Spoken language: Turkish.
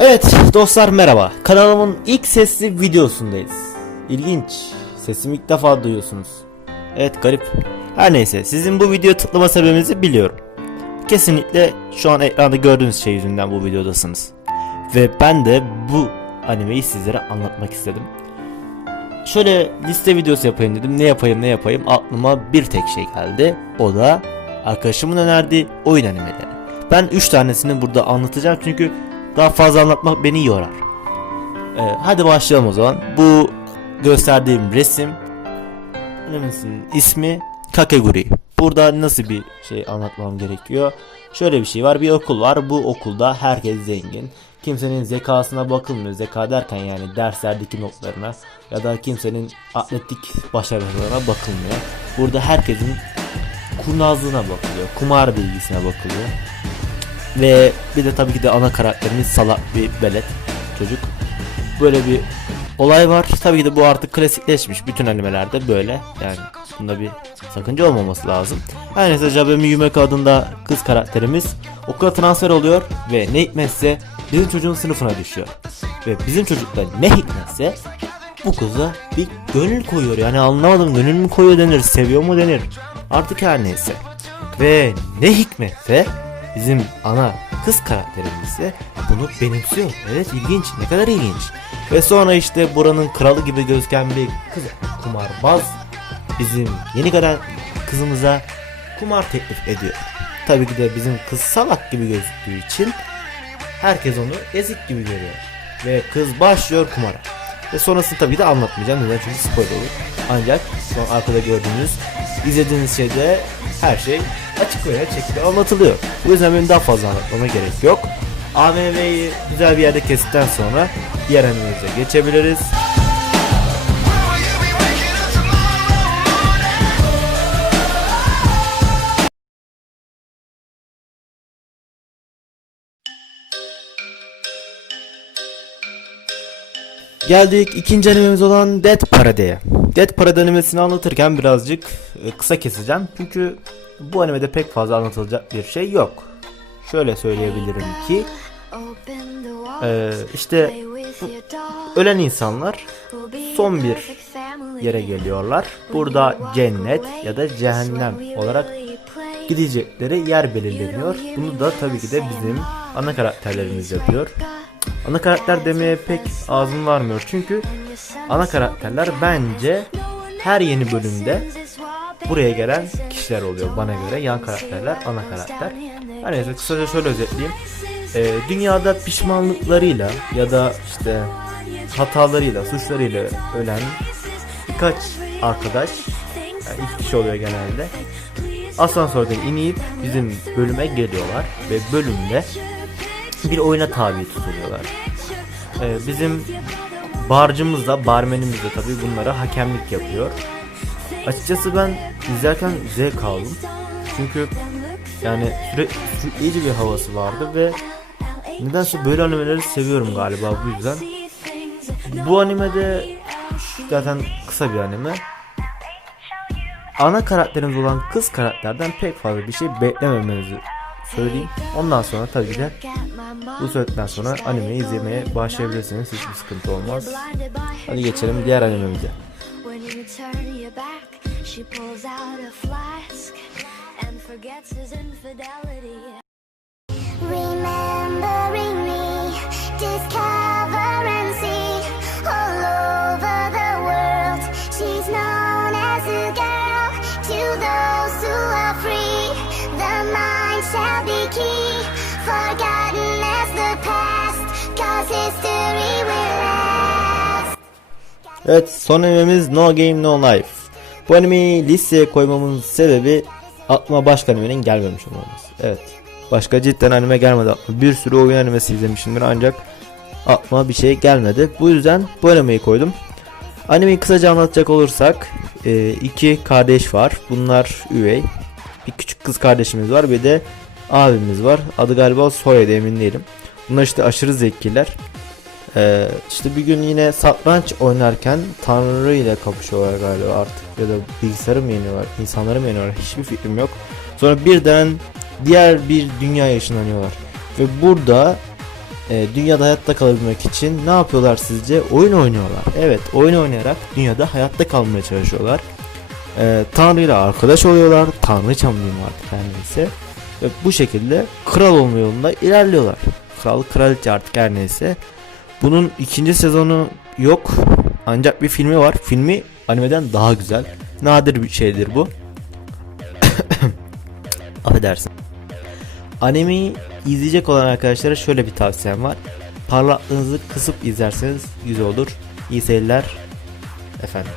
Evet dostlar merhaba. Kanalımın ilk sesli videosundayız. İlginç. Sesimi ilk defa duyuyorsunuz. Evet garip. Her neyse sizin bu video tıklama sebebinizi biliyorum. Kesinlikle şu an ekranda gördüğünüz şey yüzünden bu videodasınız. Ve ben de bu animeyi sizlere anlatmak istedim. Şöyle liste videosu yapayım dedim. Ne yapayım ne yapayım aklıma bir tek şey geldi. O da arkadaşımın önerdiği oyun animeleri. Ben 3 tanesini burada anlatacağım çünkü daha fazla anlatmak beni yorar. Ee, hadi başlayalım o zaman. Bu gösterdiğim resim animesinin ismi Kakeguri. Burada nasıl bir şey anlatmam gerekiyor? Şöyle bir şey var. Bir okul var. Bu okulda herkes zengin. Kimsenin zekasına bakılmıyor. Zeka derken yani derslerdeki notlarına ya da kimsenin atletik başarılarına bakılmıyor. Burada herkesin kurnazlığına bakılıyor. Kumar bilgisine bakılıyor. Ve bir de tabii ki de ana karakterimiz salak bir belet çocuk. Böyle bir olay var. Tabii ki de bu artık klasikleşmiş. Bütün animelerde böyle. Yani bunda bir sakınca olmaması lazım. Her neyse Jabemi Yumeko adında kız karakterimiz okula transfer oluyor ve ne hikmetse bizim çocuğun sınıfına düşüyor. Ve bizim çocukta ne hikmetse bu kıza bir gönül koyuyor. Yani anlamadım gönül mü koyuyor denir, seviyor mu denir. Artık her neyse. Ve ne hikmetse bizim ana kız karakterimiz ise bunu benimsiyor. Evet ilginç ne kadar ilginç. Ve sonra işte buranın kralı gibi gözüken bir kız kumarbaz bizim yeni gelen kızımıza kumar teklif ediyor. Tabii ki de bizim kız salak gibi gözüktüğü için herkes onu ezik gibi görüyor. Ve kız başlıyor kumara. Ve sonrasını tabii de anlatmayacağım neden çünkü spoiler olur. Ancak şu an arkada gördüğünüz izlediğiniz şeyde her şey açık ve şekilde anlatılıyor. Bu yüzden benim daha fazla anlatmama gerek yok. AMV'yi güzel bir yerde kestikten sonra diğer animemize geçebiliriz. Geldik ikinci animemiz olan Dead Parade'ye. Dead Parade animesini anlatırken birazcık e, kısa keseceğim. Çünkü bu animede pek fazla anlatılacak bir şey yok. Şöyle söyleyebilirim ki Ee, işte ölen insanlar son bir yere geliyorlar. Burada cennet ya da cehennem olarak gidecekleri yer belirleniyor. Bunu da tabii ki de bizim ana karakterlerimiz yapıyor. Ana karakter demeye pek ağzım varmıyor çünkü ana karakterler bence her yeni bölümde buraya gelen kişiler oluyor bana göre. Yan karakterler ana karakter. Her neyse kısaca şöyle özetleyeyim. Ee, dünyada pişmanlıklarıyla ya da işte hatalarıyla, suçlarıyla ölen birkaç arkadaş, yani iki kişi oluyor genelde. Asansörden inip bizim bölüme geliyorlar ve bölümde bir oyuna tabi tutuluyorlar. Ee, bizim barcımız da barmenimiz de tabii bunlara hakemlik yapıyor. Açıkçası ben izlerken zevk aldım. Çünkü yani sürükleyici bir havası vardı ve nedense böyle animeleri seviyorum galiba bu yüzden. Bu animede zaten kısa bir anime. Ana karakterimiz olan kız karakterden pek fazla bir şey beklememenizi söyleyeyim. Ondan sonra tabii ki de bu söyledikten sonra animeyi izlemeye başlayabilirsiniz. Hiçbir sıkıntı olmaz. Hadi geçelim diğer animemize. Forgets his infidelity. Evet son animemiz No Game No Life. Bu animeyi listeye koymamın sebebi aklıma başka animenin gelmemiş olması. Evet. Başka cidden anime gelmedi aklıma. Bir sürü oyun animesi izlemişimdir ancak aklıma bir şey gelmedi. Bu yüzden bu animeyi koydum. Animeyi kısaca anlatacak olursak e, iki kardeş var. Bunlar üvey. Bir küçük kız kardeşimiz var bir de abimiz var. Adı galiba Soya'da emin değilim. Bunlar işte aşırı zekiler. Ee, işte bir gün yine satranç oynarken Tanrı ile kapışıyorlar galiba artık ya da bilgisayarı mı yeniyorlar, insanları mı yeniyorlar hiçbir fikrim yok. Sonra birden diğer bir dünyaya ışınlanıyorlar. Ve burada e, dünyada hayatta kalabilmek için ne yapıyorlar sizce? Oyun oynuyorlar. Evet oyun oynayarak dünyada hayatta kalmaya çalışıyorlar. E, Tanrı ile arkadaş oluyorlar. Tanrıçam diyeyim artık her neyse. Ve bu şekilde kral olma yolunda ilerliyorlar. Kral kraliçe artık her neyse. Bunun ikinci sezonu yok. Ancak bir filmi var. Filmi animeden daha güzel. Nadir bir şeydir bu. Affedersin. Animeyi izleyecek olan arkadaşlara şöyle bir tavsiyem var. Parlaklığınızı kısıp izlerseniz güzel olur. İyi seyirler. Efendim.